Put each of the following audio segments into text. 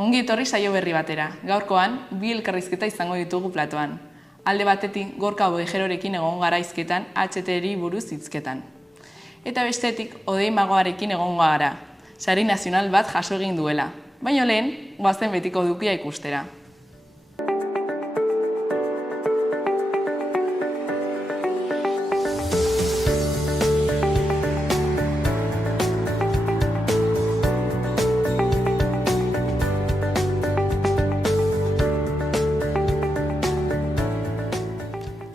Ongi etorri saio berri batera. Gaurkoan, bi elkarrizketa izango ditugu platoan. Alde batetik, Gorka Ovejerorekin egon gara hizketan HT-ri buruz hizketan. Eta bestetik, Odei Magoarekin egongo gara. Sari nazional bat jaso egin duela. Baina lehen, goazen betiko dukia ikustera.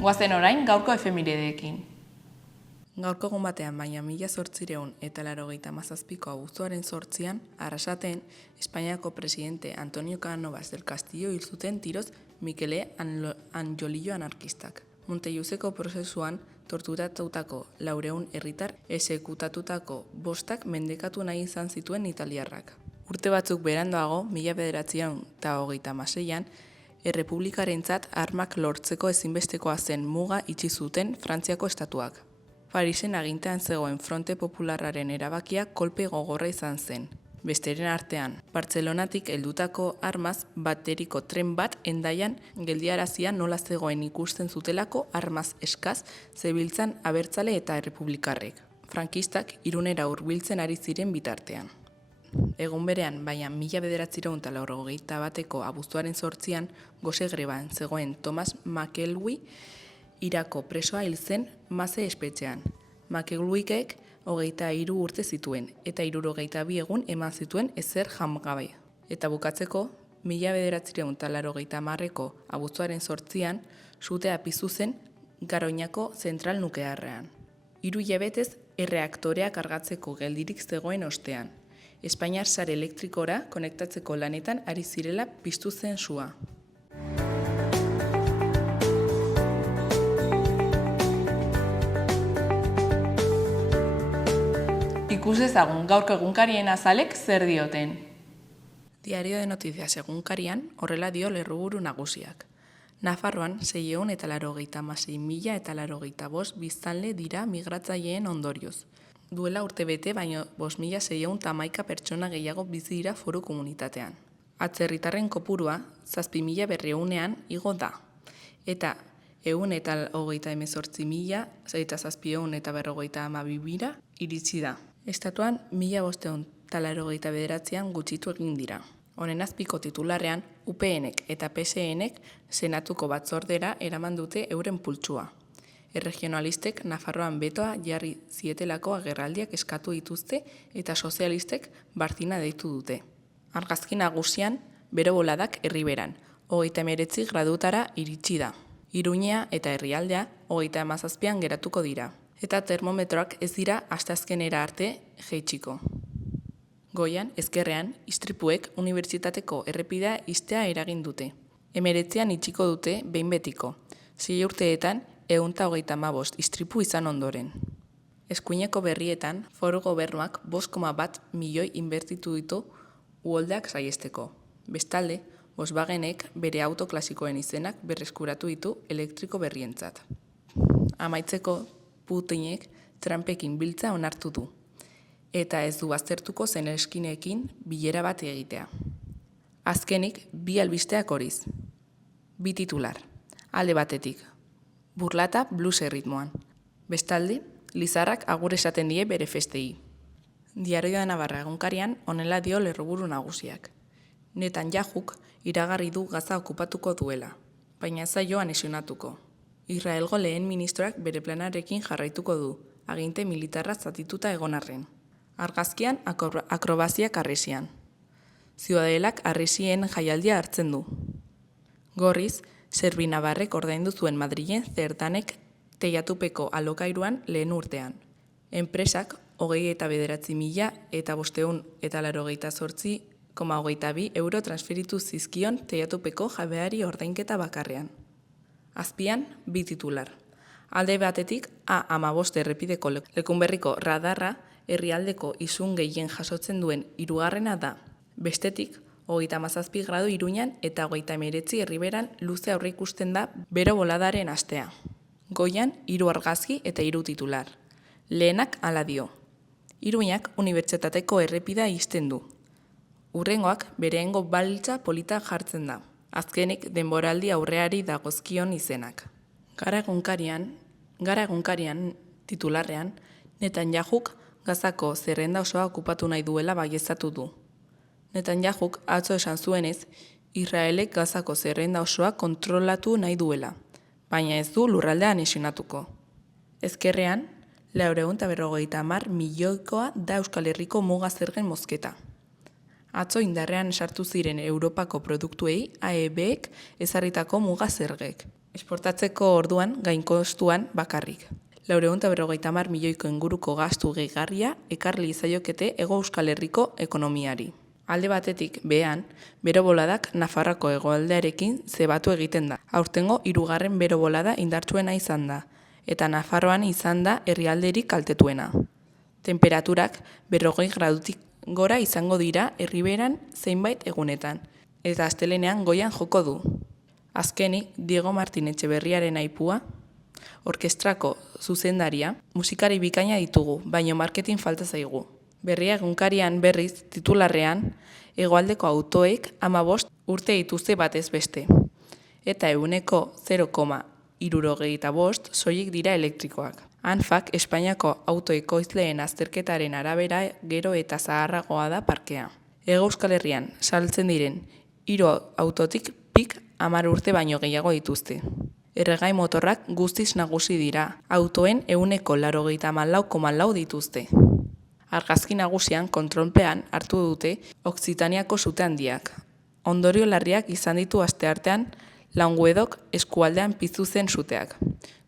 Goazen orain, gaurko efemerideekin. Gaurko egun batean, baina 1887ko abuztuaren 8an, Arrasaten, Espainiako presidente Antonio Cánovas del Castillo hil zuten tiroz Mikele Angiolillo anarkistak. Montelluzeko prozesuan torturatutako 400 herritar exekutatutako 5 mendekatu nahi izan zituen italiarrak. Urte batzuk beranduago, 1926an, Errepublikarentzat armak lortzeko ezinbestekoa zen muga itxi zuten Frantziako estatuak. Parisen agintean zegoen Fronte Popularraren erabakia kolpe gogorra izan zen. Besteren artean, Bartzelonatik heldutako armaz bateriko tren bat Hendaian geldiarazia nola zegoen ikusten zutelako armaz eskaz zebiltzan abertzale eta errepublikarrek. Frankistak Irunera hurbiltzen ari ziren bitartean. Egun berean, baina 1991ko abuztuaren 8an, gose greban zegoen Thomas McElwee Irako presoa hil zen Maze espetxean. McElweekek 23 urte zituen, eta 62 egun eman zituen ezer jamgabe. Eta bukatzeko, 1990ko abuztuaren 8an, sutea piztu zen Garoñako zentral nuklearrean. 3 hilabetez erreaktorea kargatzeko geldirik zegoen ostean. Espainiar sare elektrikora konektatzeko lanetan ari zirela piztu zen sua. Ikus dezagun gaurko egunkarien azalek zer dioten. Diario de Noticias egunkarian horrela dio lerruburu nagusiak. Nafarroan 686.085 biztanle dira migratzaileen ondorioz. Duela urtebete baino 5.611 pertsona gehiago bizi dira foru komunitatean. Atzerritarren kopurua 7.200ean igo da, eta 138.752 iritsi da. Estatuan 1589an gutxitu egin dira. Honen azpiko titularrean, UPNek eta PSNek senatuko batzordera eraman dute euren pultsua. Erregionalistek Nafarroan betoa jarri zietelako agerraldiak eskatu dituzte eta sozialistek Barcina deitu dute. Argazki nagusian, bero boladak Erriberan, 39 gradutara iritsi da. Iruñea eta Herrialdea 37an geratuko dira. Eta termometroak ez dira asteazkenera arte jaitsiko. Goian, ezkerrean, istripuek unibertsitateko errepidea ixtea eragin dute. 19an itxiko dute behin betiko. 6 urteetan 135 istripu izan ondoren. Eskuineko berrietan, foru gobernuak 5,1 milioi inbertitu ditu uholdeak saihesteko. Bestalde, Volkswagenek bere auto klasikoen izenak berreskuratu ditu elektriko berrientzat. Amaitzeko, Putinek Trumpekin biltza onartu du, eta ez du baztertuko Zelenskinekin bilera bat egitea. Azkenik, 2 albisteak horiz. 2 titular. Alde batetik, burlata blues erritmoan. Bestalde, Lizarrak agur esaten die bere festei. Diario de Navarra egunkarian honela dio lerruburu nagusiak. Netanyajuk iragarri du Gaza okupatuko duela, baina ez zaio anexionatuko. Israelgo lehen ministroak bere planarekin jarraituko du, aginte militarra zatituta egon arren. Argazkian akrobaziak harresian. Ziudadelak harresien jaialdia hartzen du. Gorriz, Serbi Navarrek ordaindu zuen Madrilen zerdanek teiatupeko alokairuan lehen urtean. Enpresak 29.588,28 euro transferitu zizkion teiatupeko jabeari ordainketa bakarrean. Azpian, 2 titular. Alde batetik, A15 errepideko lekunberriko radarra herrialdeko isun gehien jasotzen duen 3. da. Bestetik, 37 gradu Iruñan eta 39 Erriberan luze aurreikusten da bero boladaren astea. Goian, 3 argazki eta 3 titular. Lehenak hala dio. Iruñak unibertsitateko errepida ixten du. Urrengoak bereengo baltza polita jartzen da. Azkenik denboraldi aurreari dagozkion izenak. Gara egunkarian titularrean, Netanyahuk Gazako zerrenda osoa okupatu nahi duela baieztatu du. Netanyahuk atzo esan zuenez, Israelek Gazako zerrenda osoa kontrolatu nahi duela, baina ez du lurraldea anexionatuko. Ezkerrean, 450 milioikoa da Euskal Herriko muga zergen mozketa. Atzo indarrean sartu ziren Europako produktuei AEBek ezarritako muga zergek. Esportatzeko orduan gainkostuan bakarrik. 450 milioiko inguruko gastu gehigarria ekarri izaiokete Hego Euskal Herriko ekonomiari. Alde batetik, behean, bero-boladak Nafarroako hegoaldearekin zebatu egiten da. Aurtengo 3. bero-bolada indartsuena izan da, eta Nafarroan izan da herrialderik kaltetuena. Temperaturak 40 gradutik gora izango dira herriberan zeinbait egunetan, eta astelehenean goian joko du. Azkenik, Diego Martin Etxeberriaren aipua, orkestrako zuzendaria, musikari bikaina ditugu, baino marketing falta zaigu. Berria egunkarian berriz, titularrean, hegoaldeko autoek 15 urte dituzte batez beste. Eta 0,75 soilik dira elektrikoak. ANFAk Espainiako autoekoizleen azterketaren arabera gero eta zaharragoa da parkea. Hego Euskal Herrian saltzen diren 3 autotik pik 10 urte baino gehiago dituzte. Erregai motorrak guztiz nagusi dira, autoen 84,4 dituzte. Argazki nagusian kontrolpean hartu dute Okzitaniako sute handiak. Ondorio larriak izan ditu asteartean Languedok eskualdean piztu zen suteak.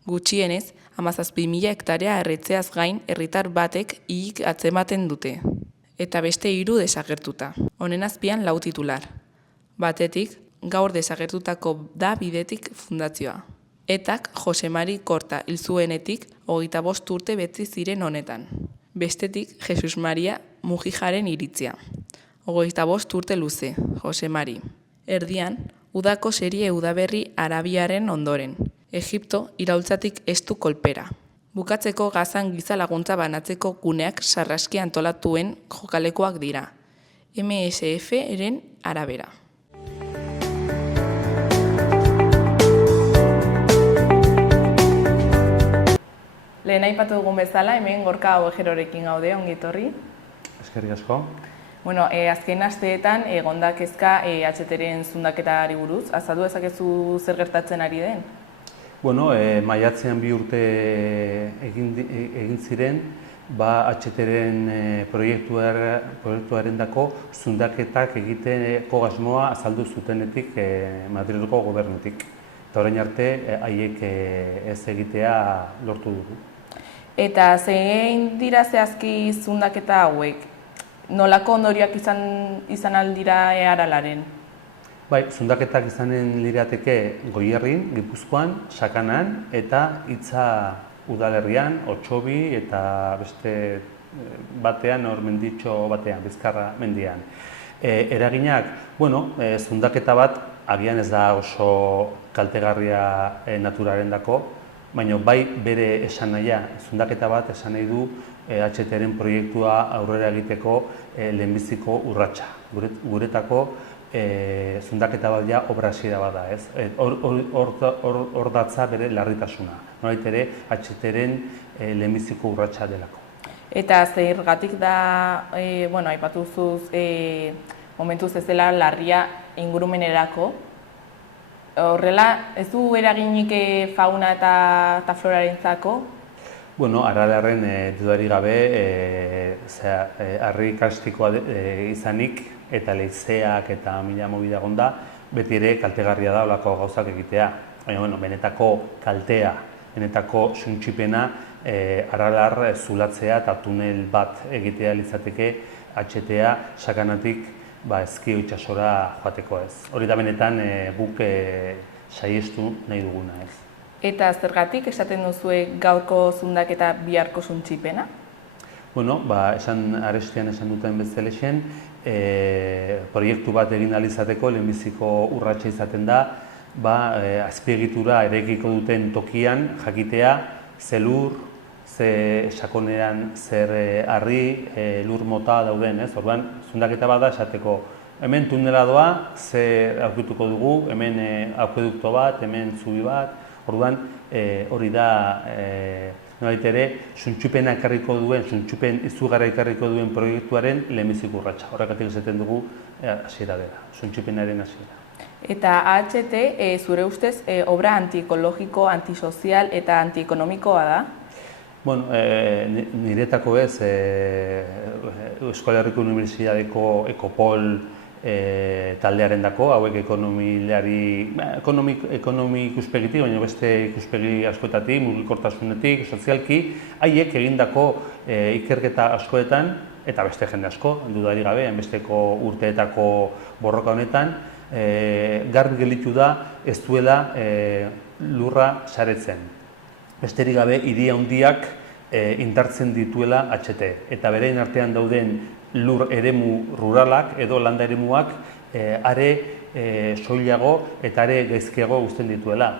Gutxienez, 17.000 hektarea erretzeaz gain herritar batek hilik atzematen dute. Eta beste 3 desagertuta. Honen azpian 4 titular. Batetik, gaur desagertutako da Bidetik fundazioa. Etak Jose Mari Korta hil zuenetik 25 urte bete ziren honetan. Bestetik, Jesus Maria Mujijaren iritzia. 25 urte luze, Jose Mari. Erdian, udako serie udaberri arabiaren ondoren. Egipto iraultzatik estu kolpera. Bukatzeko Gazan giza laguntza banatzeko guneak sarraski antolatuen jokalekoak dira. MSF-eren arabera. Lehen aipatu dugun bezala, hemen Gorka Ovejerorekin gaude, ongi etorri. Eskerrik asko. Azken asteetan egonda kezka HTren zundaketari buruz. Azaldu dezakezu zer gertatzen ari den? Maiatzean 2 urte egin ziren, HTren proiektuarendako zundaketak egiteko asmoa azaldu zutenetik Madrilgo gobernutik. Eta orain arte haiek ez egitea lortu dugu. Eta zein dira zehazki zundaketa hauek? Nolako ondorioak izan aldira Aralaren? Zundaketak izanen lirateke Goierrin, Gipuzkoan, Sakanan eta Itza udalerrian, Otsobi eta beste batean, Menditxo batean, Bizkarra mendian. Eraginak, zundaketa bat agian ez da oso kaltegarria naturarendako, baina bai bere esanahia, zundaketa bat esan nahi du HTren proiektua aurrera egiteko lehenbiziko urratsa. Guretako zundaketa bat ja obra hasiera bat da, ez? Hor datza bere larritasuna. Nolait ere HTren lehenbiziko urratsa delako. Eta zergatik da, aipatu zuz, momentuz ez dela larria ingurumenerako. Horrela, ez du eraginik fauna eta florarentzako? Aralarren dudarik gabe, harri kastikoa izanik eta leizeak eta mila mobida egonda, beti ere kaltegarria da olako gauzak egitea. Baina, benetako kaltea, benetako suntsipena, Aralar zulatzea eta tunel bat egitea litzateke HTA Sakanatik ezkio itsasora joateko ez. Hori da benetan guk saiestu nahi duguna ez. Eta zergatik esaten duzue gaurko zundaketa biharko suntsipena? Arestian esan duten bezalexen, proiektu bat egin ahal izateko lehenbiziko urratsa izaten da, azpiegitura eraikiko duten tokian jakitea ze lur, ze sakonean zer harri, lur mota dauden, ez? Orduan, zundaketa bat da esateko hemen tunela doa, ze aurkituko dugu, hemen akuedukto bat, hemen zubi bat, orduan hori da nolait ere, suntxupena ekarriko duen, suntxupen izugarra ekarriko duen proiektuaren lehenbizik urratsa. Horregatik esaten dugu hasiera dela, suntxupenaren hasiera. Eta AHT, zure ustez, obra antiekologiko, antisozial eta antiekonomikoa da? Bueno, niretako ez, Euskal Herriko Unibertsitateko Ekopol taldearen dako, hauek ekonomi ikuspegitik, baina beste ikuspegi askoetatik, mugikortasunetik, sozialki, haiek egindako ikerketa askoetan, eta beste jende asko, dudarik gabe, besteko urteetako borroka honetan, garbi gelditu da ez duela lurra saretzen. Besterik gabe, hiri handiak indartzen dituela HT, eta berein artean dauden lur eremu ruralak edo landa eremuak are soilago eta are gaizkiago uzten dituela.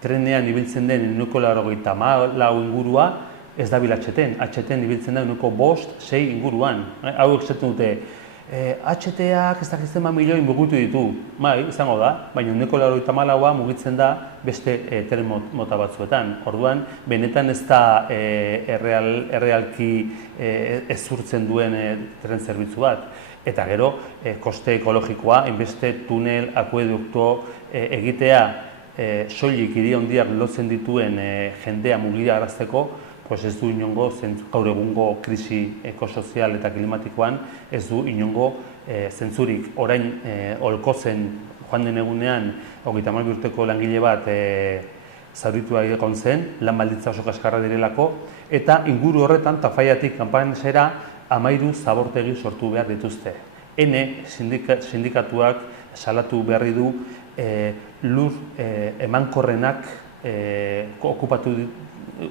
Trenean ibiltzen den 194 ingurua ez dabil HT-en. HT-en ibiltzen da 5-6 inguruan. Hauek esaten dute, HT-ak ez dakizten milioi mugitu ditu. Bai, izango da, baina 194a mugitzen da beste tren mota batzuetan. Orduan, benetan ez da errealki ezurtzen duen tren zerbitzu bat. Eta gero, koste ekologikoa, hainbeste tunel, akuedukto egitea soilik hiri handiak lotzen dituen jendea mugiarazteko, ez du inongo, gaur egungo krisi ekosozial eta klimatikoan, ez du inongo zentzurik. Orain olkozen joan den egunean, 32 urteko langile bat zauritua egon zen, lan baldintza oso kaskarra direlako, eta inguru horretan, Tafaiatik kanpainera, 13 zabortegi sortu behar dituzte. Ene sindikatuak salatu berri du lur emankorrenak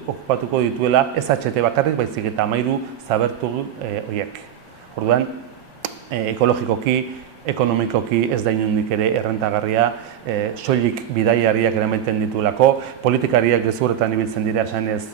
okupatuko dituela ez HT bakarrik, baizik eta 13 zabertu horiek. Orduan, ekologikoki, ekonomikoki ez da inondik ere errentagarria, soilik bidaiariak eramaiten dituelako, politikariak gezurretan ibiltzen dira esanez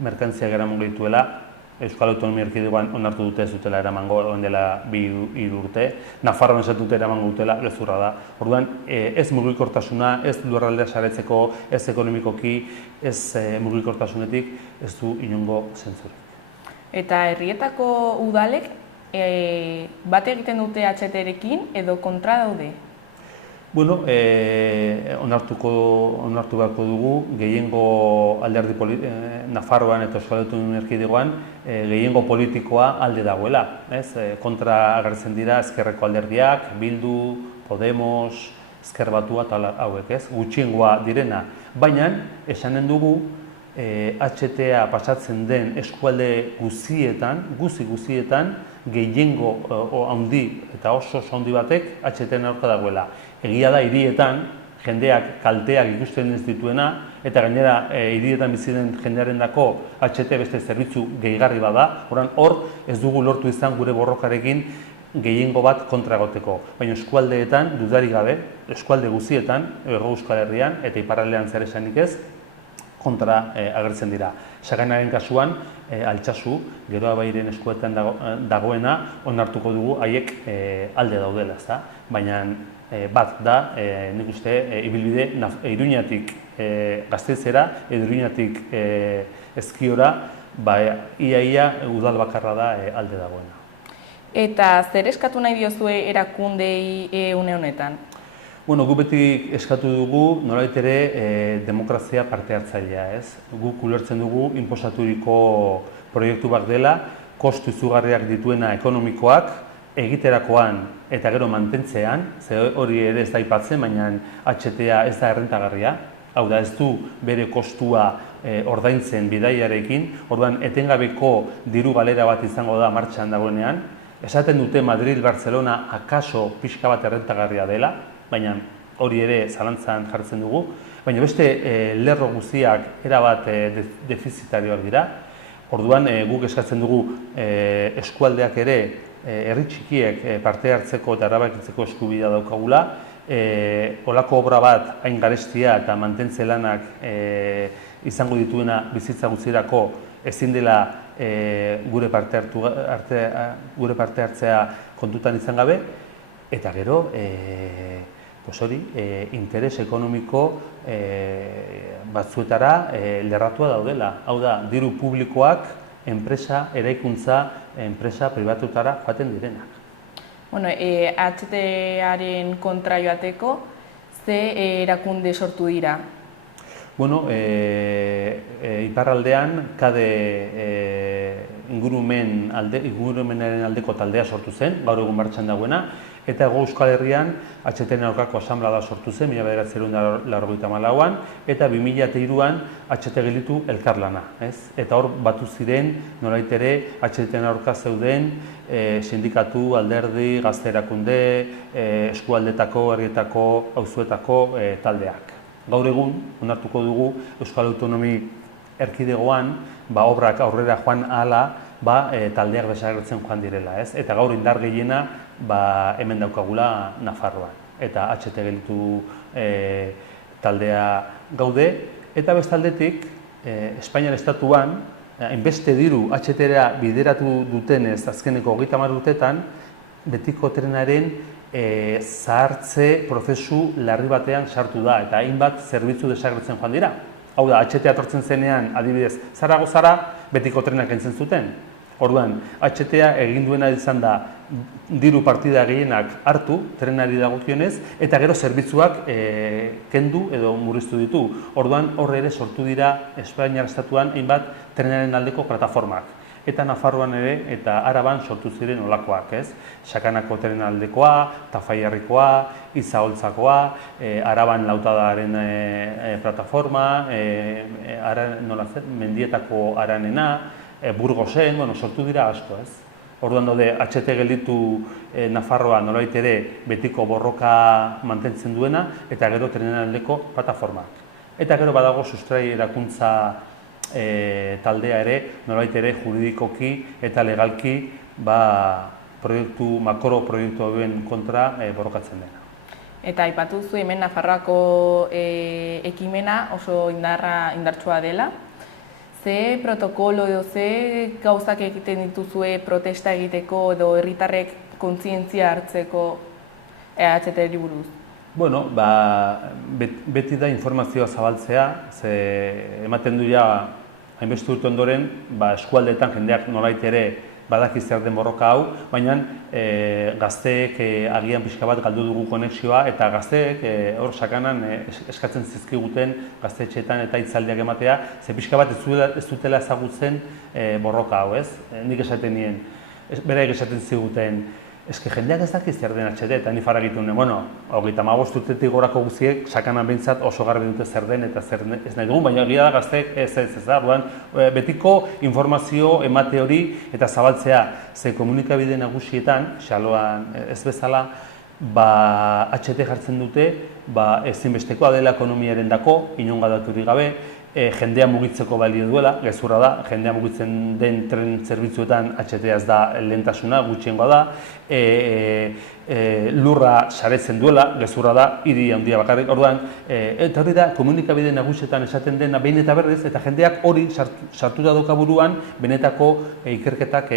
merkantziak eramango dituela, Euskal Autonomia Erkidegoan onartu dute ez dutela eramango dela 2 urte, Nafarroan esatu dute eramango dutela, gezurra da. Orduan, ez mugikortasuna, ez lurraldea saretzeko, ez ekonomikoki, ez mugikortasunetik, ez du inongo zentzurik. Eta herrietako udalek bat egiten dute HT-rekin edo kontra daude? Bueno, onartu beharko dugu, gehiengo alderdi Nafarroan eta Euskal Autonomia Erkidegoan gehiengo politikoa alde dagoela. Kontra agertzen dira ezkerreko alderdiak, Bildu, Podemos, Ezker Batua eta hauek, gutxiengoa direna. Baina, esanen dugu, HTA pasatzen den eskualde guzietan, gehiengo handi eta oso handi batek HT-en aurka dagoela. Egia da, hirietan, jendeak kalteak ikusten ez dituena, eta gainera hirietan bizi den jendearen dako HT beste zerbitzu gehigarri bada, hor ez dugu lortu izan gure borrokarekin gehiengo bat kontra egoteko. Baina eskualdeetan, dudarik gabe, eskualde guzietan, Hego Euskal Herrian eta iparraldean zer esanik ez, kontra agertzen dira. Saganaren kasuan, Altsasu, Geroa Bairen eskuetan dagoena, onartuko dugu haiek alde daudela, baina bat da, nik uste, ibilbide Iruñatik Gasteizera edo Iruñatik Ezkiora, ia udal bakarra da alde dagoena. Eta zer eskatu nahi diozue erakundei une honetan? Bueno, gu beti eskatu dugu, nolabait ere, demokrazia parte hartzailea, ez? Guk ulertzen dugu, inposaturiko proiektu bat dela, kostu izugarriak dituena ekonomikoak, egiterakoan eta gero mantentzean, ze hori ere ez da aipatzen, baina HTA ez da errentagarria, hau da ez du bere kostua ordaintzen bidaiarekin, orduan etengabeko diru galera bat izango da martxan dagoenean, esaten dute Madrid-Barcelona akaso pixka bat errentagarria dela, baina hori ere zalantzan jartzen dugu, baina beste lerro guztiak erabat defizitarioak dira. Orduan guk eskatzen dugu eskualdeak ere herri txikiek parte hartzeko eta erabakitzeko eskubidea daukagula, olako obra bat hain garestia eta mantentze lanak izango dituena bizitza guztirako ezin dela gure parte hartzea kontutan izan gabe, eta gero, interes ekonomiko batzuetara lerratua daudela. Hau da, diru publikoak enpresa, eraikuntza, enpresa pribatutara joaten direnak. HT-aren kontra joateko, ze erakunde sortu dira? Iparraldean, KADE ingurumenaren aldeko taldea sortu zen, gaur egun martxan dagoena, eta Hego Euskal Herrian HT-en aurkako asanblada sortu zen, 1994an, eta 2003an HT gelditu elkarlana. Eta hor batu ziren, nolait ere, HT-en aurka zeuden sindikatu, alderdi, gazte erakunde, eskualdetako, herrietako, auzoetako taldeak. Gaur egun, onartuko dugu, Euskal Autonomi Erkidegoan, obrak aurrera joan ahala, taldeak desagertzen joan direla. Eta gaur indar gehiena hemen daukagula Nafarroan. Eta HT gelditu taldea gaude. Eta bestaldetik, Espainiar Estatuan, hainbeste diru HT-era bideratu dutenez azkeneko 30 urtetan, betiko trenaren zahartze prozesu larri batean sartu da, eta hainbat zerbitzu desagertzen joan dira. Hau da, HT atortzen zenean, adibidez, Zaragozara betiko trenak kentzen zuten. Orduan, HT-a egin duena izan da diru partida gehienak hartu, trenari dagokionez, eta gero zerbitzuak kendu edo murriztu ditu. Orduan, horre ere sortu dira Espainiar Estatuan hainbat trenaren aldeko plataformak. Eta Nafarroan ere eta Araban sortu ziren olakoak, Sakanako tren aldekoa, Tafaiarrikoa, Izaholtzakoa, Araban Lautadaren plataforma, Mendietako Aranena, Burgosen, sortu dira asko, Orduan daude, HT gelditu Nafarroa nolait ere betiko borroka mantentzen duena, eta gero trenen aldeko plataformak. Eta gero badago sustrai erakuntza taldea ere, nolait ere juridikoki eta legalki makro proiektu hauen kontra borrokatzen dena. Eta aipatu zu hemen Nafarroako ekimena oso indartsua dela. Ze protokolo edo ze gauzak egiten dituzue protesta egiteko edo herritarrek kontzientzia hartzeko HT-ri buruz? Beti da informazioa zabaltzea, ze ematen du ja hainbeste urte ondoren, eskualdeetan jendeak nolait ere badaki zer den borroka hau, baina gazteek agian pixka bat galdu dugu konexioa, eta gazteek hor sakanan eskatzen zizkiguten gaztetxeetan eta hitzaldiak ematea, ze pixka bat ez dutela ezagutzen borroka hau, nik esaten nien, beraik esaten ziguten, eske jendeak ez dakiz zer den HT, eta ni fara egiten nuen, 35 urtetik gorako guztiek sakanan behintzat oso garbi dute zer den eta zer ez nahi dugun, baina egia da gazteek ez da, betiko informazio emate hori eta zabaltzea, ze komunikabide nagusietan, xaloan ez bezala, HT jartzen dute, ezinbestekoa dela ekonomiaren dako, inonga daturik gabe, jendea mugitzeko balio duela, gezurra da, jendea mugitzen den tren zerbitzuetan HT ez da lehentasuna, gutxiengoa da, lurra saretzen duela, gezurra da, hiri handia bakarrik, orduan, eta hori da, komunikabide nagusietan esaten dena behin eta berriz, eta jendeak hori sartuta dauka buruan benetako ikerketak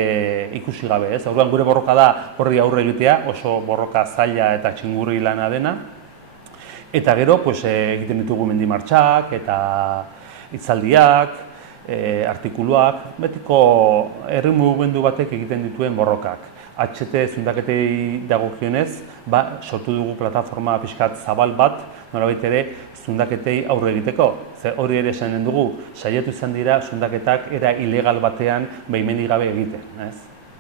ikusi gabe, orduan gure borroka da horri aurre egitea, oso borroka zaila eta txingurri lana dena, eta gero egiten ditugu mendimartxak eta hitzaldiak, artikuluak, betiko herri mugimendu batek egiten dituen borrokak. HT zundaketei dagokionez, sortu dugu plataforma pixkat zabal bat, nolabait ere zundaketei aurre egiteko. Hori ere esanen dugu, saiatu izan dira zundaketak era ilegal batean behimenik gabe egiten.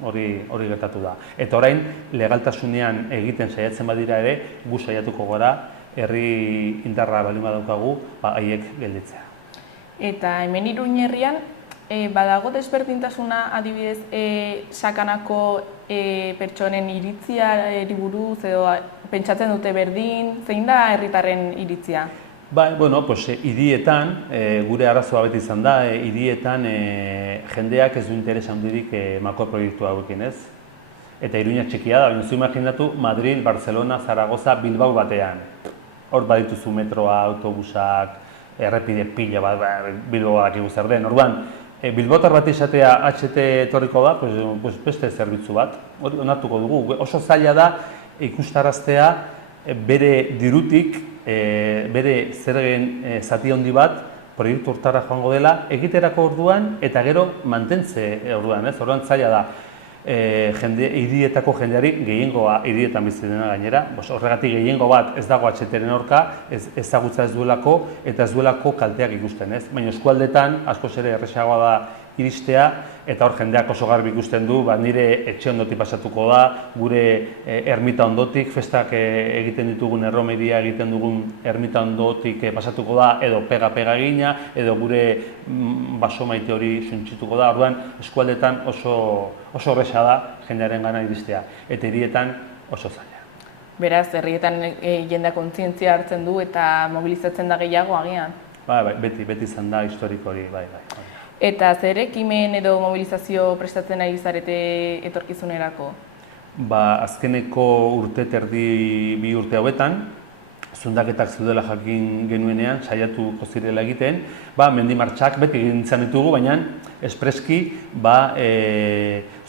Hori gertatu da. Eta orain, legaltasunean egiten saiatzen badira ere, gu saiatuko gara, herri indarra balima daukagu, haiek gelditzea. Eta hemen Iruña herrian, badago desberdintasuna adibidez sakanako pertsonen iritziari buruz edo pentsatzen dute berdin, zein da herritarren iritzia? Hirietan, gure arazoa beti izan da, hirietan jendeak ez du interesa handirik makroproiektu hauekin, ez? Eta Iruña txikia da, baina zu imaginatu Madrid, Barcelona, Zaragoza, Bilbao batean. Hor badituzu metroa, autobusak, errepide pila bat, Bilbao badakigu zer den. Orduan, Bilbotar bat izatea HT etorriko da, pues beste zerbitzu bat, hori onartuko dugu. Oso zaila da ikustaraztea bere dirutik, bere zergen zati handi bat, proiektu hortara joango dela, egiterako orduan eta gero mantentze orduan, ez? Orduan zaila da. Hirietako jendeari gehiengoa hirietan bizi dena gainera, horregatik gehiengo bat ez dago HT-ren aurka, ezagutza ez duelako eta ez duelako kalteak ikusten, ez? Baina eskualdetan askoz ere errazagoa da iristea eta hor jendeak oso garbi ikusten du, nire etxe ondotik pasatuko da, gure ermita ondotik, festak egiten ditugun erromeria egiten dugun ermita ondotik pasatuko da, edo pega egina, edo gure baso maite hori suntsituko da. Orduan eskualdetan oso erraza da jendearen gana iristea, eta hirietan oso zaila. Beraz, herrietan jendea kontzientzia hartzen du eta mobilizatzen da gehiago agian? Bai, beti izan da historiko hori, bai. Eta zer ekimen edo mobilizazio prestatzen ari zarete etorkizunerako? Azkeneko urte terdi 2 urte hauetan, zundaketak zeudela jakin genuenean, saiatuko zirela egiten, mendimartxak beti egin izan ditugu, baina espreski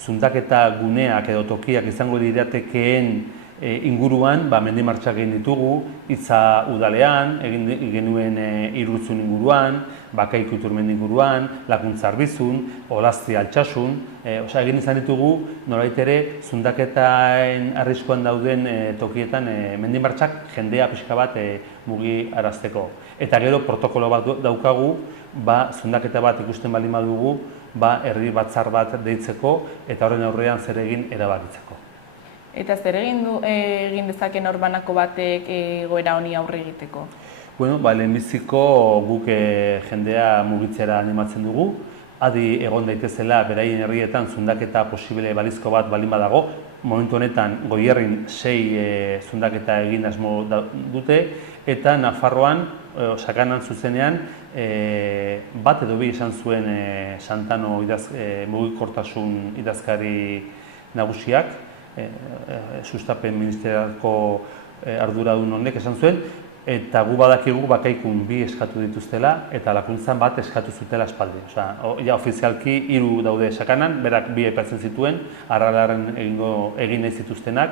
zundaketa guneak edo tokiak izango diratekeen inguruan mendimartxak egin ditugu, Itza udalean, egin genuen Irurzun inguruan, Bakai Kulturmendi inguruan, Lakuntza Arbizun, Olazti Altsasun, egin izan ditugu nolabait ere zundaketaen arriskuan dauden tokietan mendimartxak jendea pixka bat mugi arazteko. Eta gero protokolo bat daukagu, zundaketa bat ikusten baldin badugu, herri batzar bat deitzeko eta horren aurrean zer egin erabakitzeko. Eta zer egin dezaken norbanako batek egoera honi aurre egiteko? Lehenbiziko guk jendea mugitzera animatzen dugu, adi egon daitezela beraien herrietan zundaketa posible balizko bat baldin badago. Momentu honetan Goierrin 6 zundaketa egin asmo dute, eta Nafarroan, Sakanan zuzenean, bat edo bi izan zuen Santano mugikortasun idazkari nagusiak, sustapen ministeriako arduradun honek esan zuen, eta gu badakigu Bakaikun 2 eskatu dituztela eta Lakuntzan bat eskatu zutela aspaldi. Ofizialki 3 daude Sakanan, berak 2 aipatzen zituen, Arralaren egin nahi zituztenak,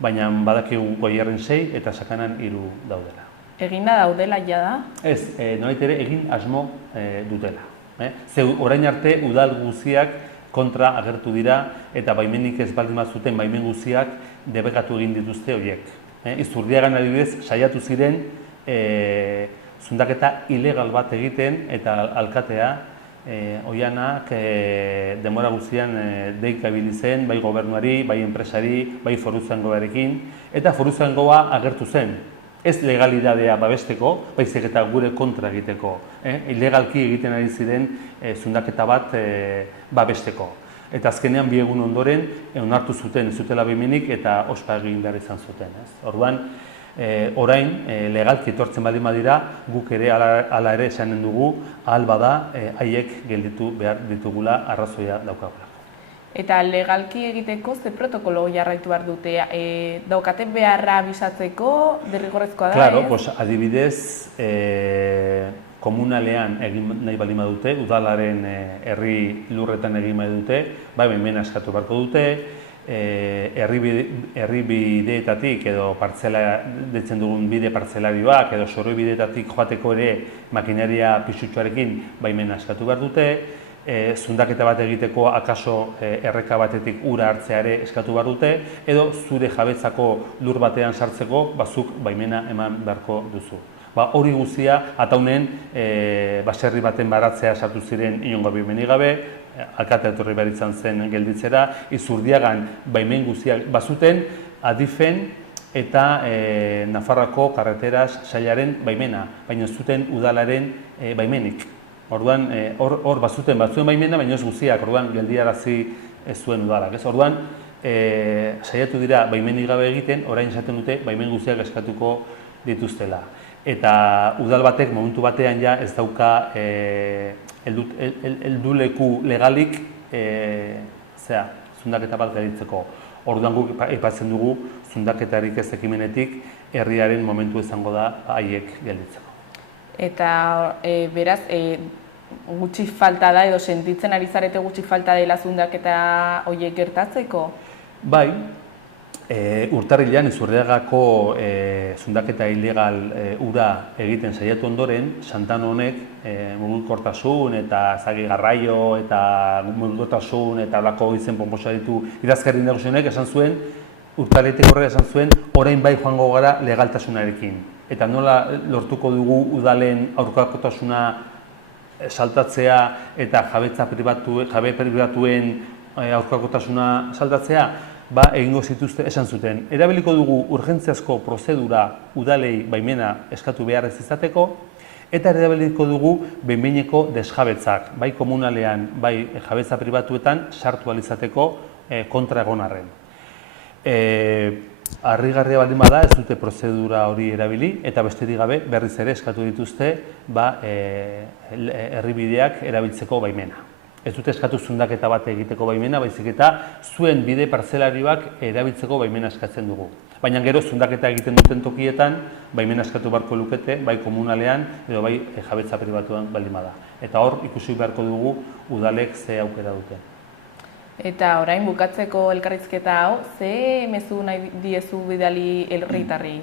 baina badakigu Goierrin 6 eta Sakanan 3 daudela. Egina daudela jada? Ez, nolait ere egin asmo dutela. Orain arte udal guziak kontra agertu dira eta baimenik ez baldin bazuten baimen guziak debekatu egin dituzte horiek. Izurdiagan adibidez saiatu ziren zundaketa ilegal bat egiten eta alkatea Oianak denbora guztian deika ibili zen, bai gobernuari, bai enpresari, bai Foruzangoarekin, eta Foruzangoa agertu zen. Ez legalidadea babesteko, baizik eta gure kontra egiteko. Ilegalki egiten ari ziren zundaketa bat babesteko. Eta azkenean 2 egun ondoren onartu zuten ez zutela baimenik eta ospa egin behar izan zuten. Orduan, orain legalki etortzen baldin badira, guk ere hala ere esanen dugu, ahal bada haiek gelditu behar ditugula arrazoia daukagula. Eta legalki egiteko ze protokolo jarraitu behar dute? Daukate beharra abisatzeko derrigorrezkoa da? Claro, adibidez, komunalean egin nahi baldin badute, udalaren herri lurretan egin nahi dute, baimena eskatu beharko dute, herri bideetatik edo partzela deitzen dugun bide partzelarioak edo soroi bideetatik joateko ere makineria pisutsuarekin baimena eskatu behar dute, zundaketa bat egiteko akaso erreka batetik ura hartzea ere eskatu behar dute, edo zure jabetzako lur batean sartzeko bazuk baimena eman beharko duzu. Hori guztia, ataunen baserri baten baratzea sartu ziren inongo baimenik gabe, alkatea etorri behar izan zen gelditzera, Izurdiagan baimen guztiak bazuten, Adifen eta Nafarroako karreteras sailaren baimena, baina zuten udalaren baimenik. Orduan, hor bazuten batzuen baimena, baina ez guztiak, orduan geldiarazi ez zuen udalak. Orduan, saiatu dira baimenik gabe egiten, orain esaten dute baimen guztiak eskatuko dituztela. Eta udal batek momentu batean ja ez dauka helduleku legalik zundaketa bat gelditzeko. Orduan guk aipatzen dugu zundaketarik ez ekimenetik herriaren momentu izango da haiek gelditzeko. Eta beraz, gutxi falta da edo sentitzen ari zarete gutxi falta dela zundaketa horiek gertatzeko? Bai, urtarrilean Izurriagako zundaketa ilegal ura egiten saiatu ondoren, Santano honek mugikortasun eta garraio eta mugikortasun eta holako izen ponposa ditu idazkari nagusienek esan zuen, urtarriletik horrela esan zuen, orain bai joango gara legaltasunarekin. Eta nola lortuko dugu udalen aurkakotasuna saltatzea eta jabe pribatuen aurkakotasuna saltatzea, egingo zituzte esan zuten. Erabiliko dugu urgentziazko prozedura udalei baimena eskatu behar ez izateko, eta erabiliko dugu behin-behineko desjabetzak, bai komunalean, bai jabetza pribatuetan sartu ahal izateko kontra egon arren. Harrigarria baldin bada ez dute prozedura hori erabili eta besterik gabe berriz ere eskatu dituzte herribideak erabiltzeko baimena. Ez dute eskatu zundaketa bat egiteko baimena, baizik eta zuen bide partzelarioak erabiltzeko baimena eskatzen dugu. Baina gero zundaketa egiten duten tokietan baimena eskatu beharko lukete, bai komunalean edo bai jabetza pribatuan baldin bada. Eta hor ikusi beharko dugu udalek ze aukera duten. Eta orain bukatzeko elkarrizketa hau, ze mezu nahi diezu bidali herritarrei?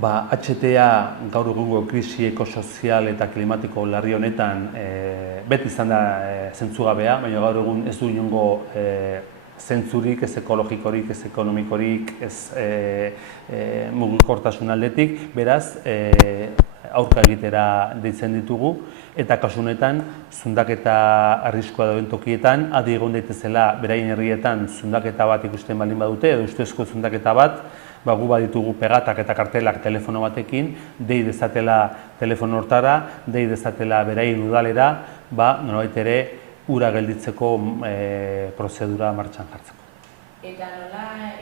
HTA gaur egungo krisi ekosozial eta klimatiko larri honetan beti izan da zentzugabea, baina gaur egun ez du inongo zentzurik, ez ekologikorik, ez ekonomikorik, ez mugikortasun aldetik, beraz aurka egitera deitzen ditugu, eta kasu honetan zundaketa arriskua dauden tokietan, adi egon daitezela beraien herrietan zundaketa bat ikusten baldin badute, edo ustezko zundaketa bat, gu baditugu pegatak eta kartelak telefono batekin, dei dezatela telefono hortara, dei dezatela beraien udalera, nolabait ere ura gelditzeko prozedura martxan jartzeko. Eta nola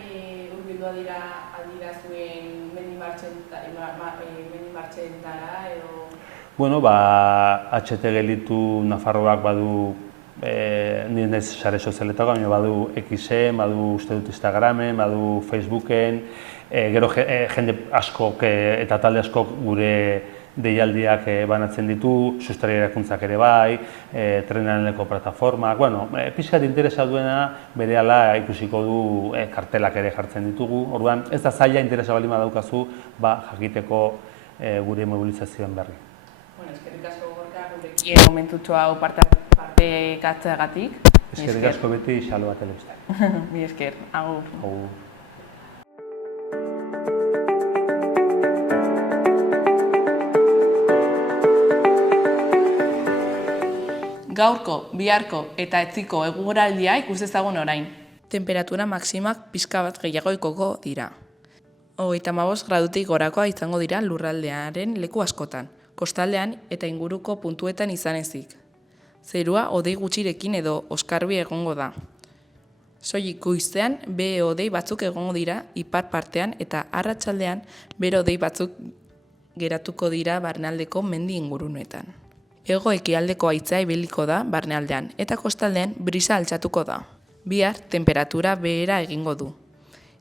hurbildua dira aldira zuen mendi martxentara edo? Bueno, HT gelditu Nafarroak badu, nire naiz sare sozialetako, baina badu Xen, badu uste dut Instagramen, badu Facebooken, gero jende askok eta talde askok gure deialdiak banatzen ditu, sustari erakuntzak ere bai, trenaneko plataformak, pixkat interesa duena berehala ikusiko du kartelak ere jartzen ditugu, orduan ez da zaila interesa baldin badaukazu jakiteko gure mobilizazioen berri. Eskerrik asko Gorka gurekin momentutxo hau partekatzeagatik. Eskerrik asko beti Xaloa Telebistan. Mi esker, agur. Gaurko, biharko eta etziko eguraldia ikus dezagun orain. Temperatura maximak pixka bat gehiago ikoko dira. 35 gradutik gorakoa izango dira lurraldearen leku askotan, kostaldean eta inguruko puntuetan izan ezik. Zerua hodei gutxirekin edo oskarbi egongo da. Soilik goizean behe hodei batzuk egongo dira ipar partean eta arratsaldean bero hodei batzuk geratuko dira barnealdeko mendi ingurunetan. Hego ekialdeko haitzea ibiliko da barnealdean eta kostaldean brisa altxatuko da. Bihar temperatura behera egingo du.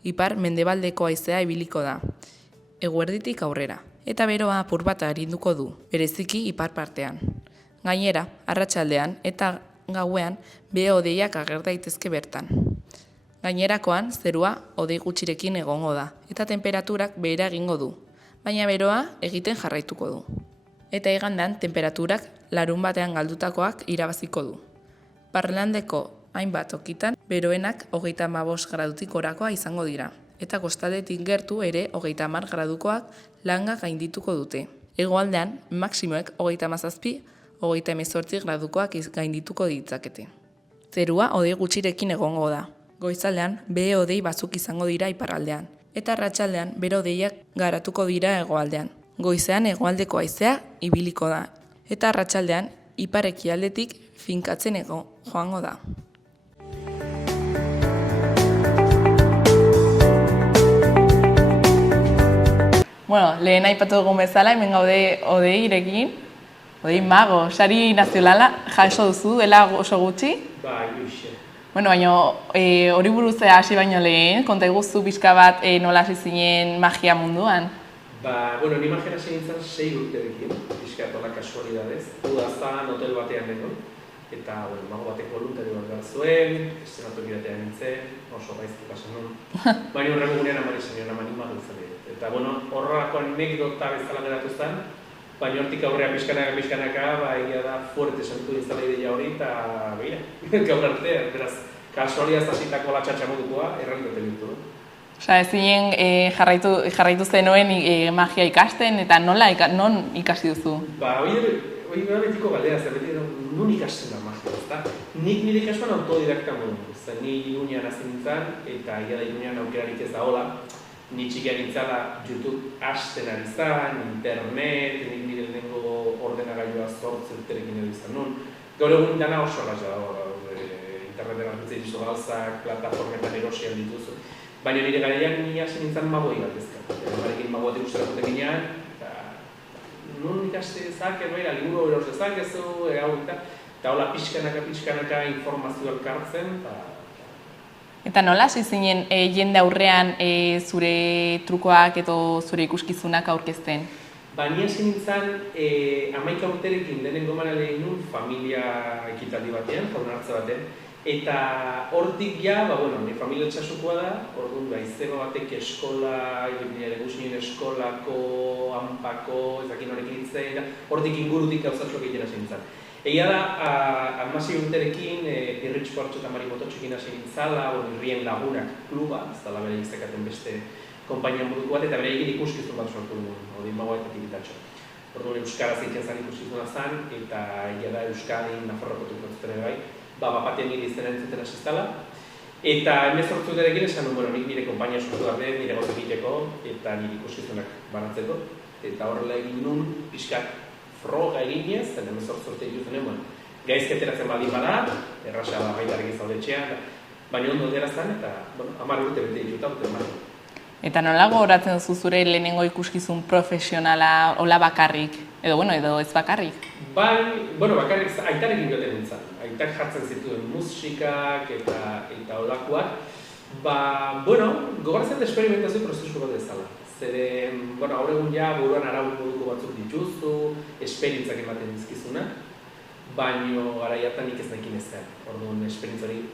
Ipar mendebaldeko haizea ibiliko da, eguerditik aurrera, eta beroa apur bat arinduko du, bereziki ipar partean. Gainera, arratsaldean eta gauean behe hodeiak ager daitezke bertan. Gainerakoan, zerua hodei gutxirekin egongo da, eta temperaturak behera egingo du, baina beroa egiten jarraituko du. Eta igandean, temperaturak larun batean galdutakoak irabaziko du. Barnealdeko hainbat tokitan, beroenak 35 gradutik gorakoa izango dira, eta kostaldetik gertu ere 30 gradukoak langa gaindituko dute. Hegoaldean, maximoek 37-38 gradukoak gaindituko ditzakete. Zerua hodei gutxirekin egongo da. Goizaldean, behe hodei batzuk izango dira iparraldean, eta arratsaldean bero hodeiak garatuko dira hegoaldean. Goizean hegoaldeko haizea ibiliko da, eta arratsaldean ipar ekialdetik finkatzen joango da. Lehen aipatu dugun bezala, hemen gaude Odeirekin, Odei Mago, sari nazionala jaso duzu, dela oso gutxi? Bai, uixe. Baina hori buruz hasi baino lehen, konta iguzu pixka bat nola hasi zinen magia munduan? Bueno, ni imagina nintzen 6 urterekin, pixkat hola kasualidadez. Udazan, hotel batean nengon, eta, mago batek voluntario bat behar zuen, eszenatoki batean nintzen, oso gaizki pasan nun. Baina horrego gunean amari zen, amani madutzen dut. Eta, horrelako anekdota bezala geratu zen, baina hortik aurrea pixkanaka, egia da fuerte sentu dintzala ideia hori, eta begira, gaur arte, beraz, kasualidaz hasitako latxatxa modukoa, errealitate bintu. Osa, ez zinen jarraitu zenuen magia ikasten, eta non ikasi duzu? Hori betiko galdera, zer beti non ikasten da magia, ezta? Nik nire kasuan autodidakta modu. Zer, ni Iruñean hasi nintzen, eta egia da Iruñean aukerarik ez da hola. Ni txikia nintzala YouTube hasten ari zan, internet, nik nire lehenengo ordenagailua urterekin edo izan nun. Gaur egun dana oso gaza da, interneten hartzen ditu gauzak, plataformetan erosian dituzu. Baina nire garaian ni hasi nintzen magoi bat ezka. Barekin magoa degusterakotek ginean, eta nun ikaste zaken, liburu eros dezakezu, eta hola pixkanaka informazioa elkartzen. Eta nola hasi zinen jende aurrean zure trukoak edo zure ikuskizunak aurkezten? Ni hasi nintzen 11 urterekin lehenengo manalein nun familia ekitaldi batean, jaunartze batean. Eta hortik nire familia txasukoa da, orduan izeba batek eskola, guztien eskolako, hanpako, ezakin horrekin itzen, hortik ingurutik gauzatxoak egiten hasi nintzen. Egia da, 16 urterekin, Pirritx Portxo eta Mari Mototxekin hasi nintzala, Irrien Lagunak kluba, ez dala bere izakaten beste konpainian buruko bat, eta bere egin ikuskizun bat sortu nuen, hori magoa eta tibitatxo. Orduan Euskara zeiken zan ikuskizuna zan, eta egia da Euskadin Nafarroko tukotzuten bai, bapatean nire izena entzuten asiztala. Eta 18 urterekin esan nuen, nik nire konpainia sortu gabe, nire gozu egiteko, eta nire ikuskizunak banatzeko. Eta horrela egin nun, pixkat froga eginez, eta 18 urte ikusten eman. Gaizketeratzen baldin bada, erraxa baitarekin zaudetxean, baina ondo derazan, eta 10 urte bete dituta duten bada. Eta nola gogoratzen duzu zure lehenengo ikuskizun profesionala hola bakarrik? Edo ez bakarrik? Bakarrik aitarekin joten nintzen. Aitak jartzen zituen musikak eta holakoak. Gogoratzen esperimentazio prozesu bat ezala. Zeren, gaur egun buruan arau moduko batzuk dituzu, esperientzak ematen dizkizuna, baina garaiatan nik ez nekin ezean. Orduan, esperientzari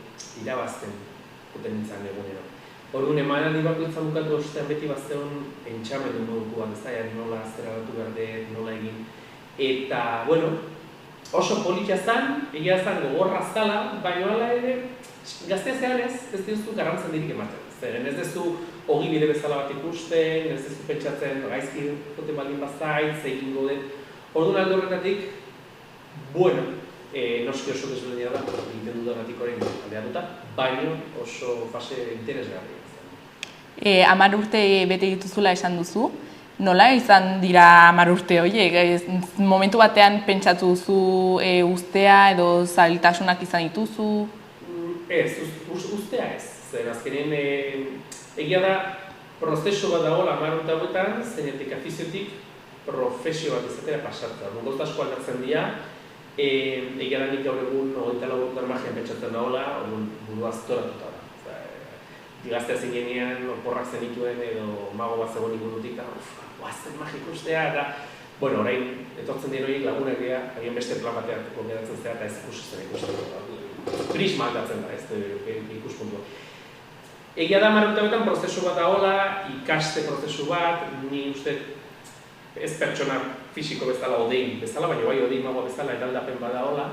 irabazten juten nintzen egunero. Orduan, emanaldi bakoitza bukatu ostean beti bazteon entxamendu moduko bat, ez da, nola zeragatu behar nola egin. Eta, oso politxa zen, egia zen gogorra zala, baina hala ere, gazteazean ez duzu garrantzen dirik ematen. Zeren ez duzu ogibide bezala bat ikusten, ez duzu pentsatzen gaizki jote baldin bazait, zegin godet. Orduan alde horretatik, noski oso desberdina da, egiten dudanatik horrein aldeatuta, baina oso fase interesgarria. 10 urte bete dituzula esan duzu, nola izan dira 10 urte horiek? Momentu batean pentsatu duzu ustea edo zailtasunak izan dituzu? Ez, ustea ez. Zer, azkenen, egia da, prozesu bat dago 10 urte hauetan, zeinetik afiziotik profesio bat izatera pasatzea. Gauza asko aldatzen dira, egia da nik gaur egun 24 urtean magian pentsatzen dagoela, burua aztoratuta da. Gaztea zinean, oporrak zenituen edo mago bat zegoen ingurutik, guazen magiko ustea, eta orain, etortzen dien horiek lagunak dira, haien beste plan batean geratzen zera, eta ez ikusten ikusten. Prisma aldatzen da, ez ikuspuntua. Egia da 10 urteetan prozesu bat dagoela, ikaste prozesu bat, ni uste ez pertsona fisiko bezala odein bezala, baina bai odein magoa bezala eraldapen badagoela,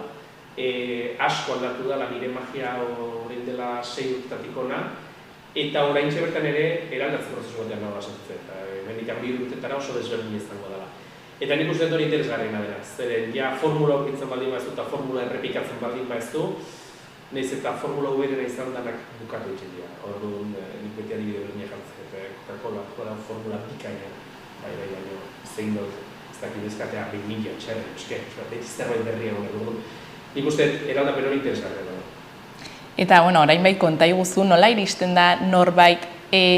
asko aldatu dela nire magia orain dela 6 urtetatik ona, eta orain bertan ere eraldatzen prozesu batean nagoa esatzen, eta mendikan 2 urtetara oso desberdin izango dela. Eta nik uste dut hori interesgarriena dela, zeren formula aurkitzen baldin baezu eta formula errepikatzen baldin baezu, nahiz eta formula uberena izan danak bukatu egiten dira. Orduan, nik beti adibide berdina jartzen, eta Coca-Cola formula bikaina, baina zein dut, ez dakit ezkatea 2000 txerri, beti zerbait berria hori. Nik uste eraldapen hori interesgarriena dela. Eta, orain bai konta iguzu, nola iristen da norbait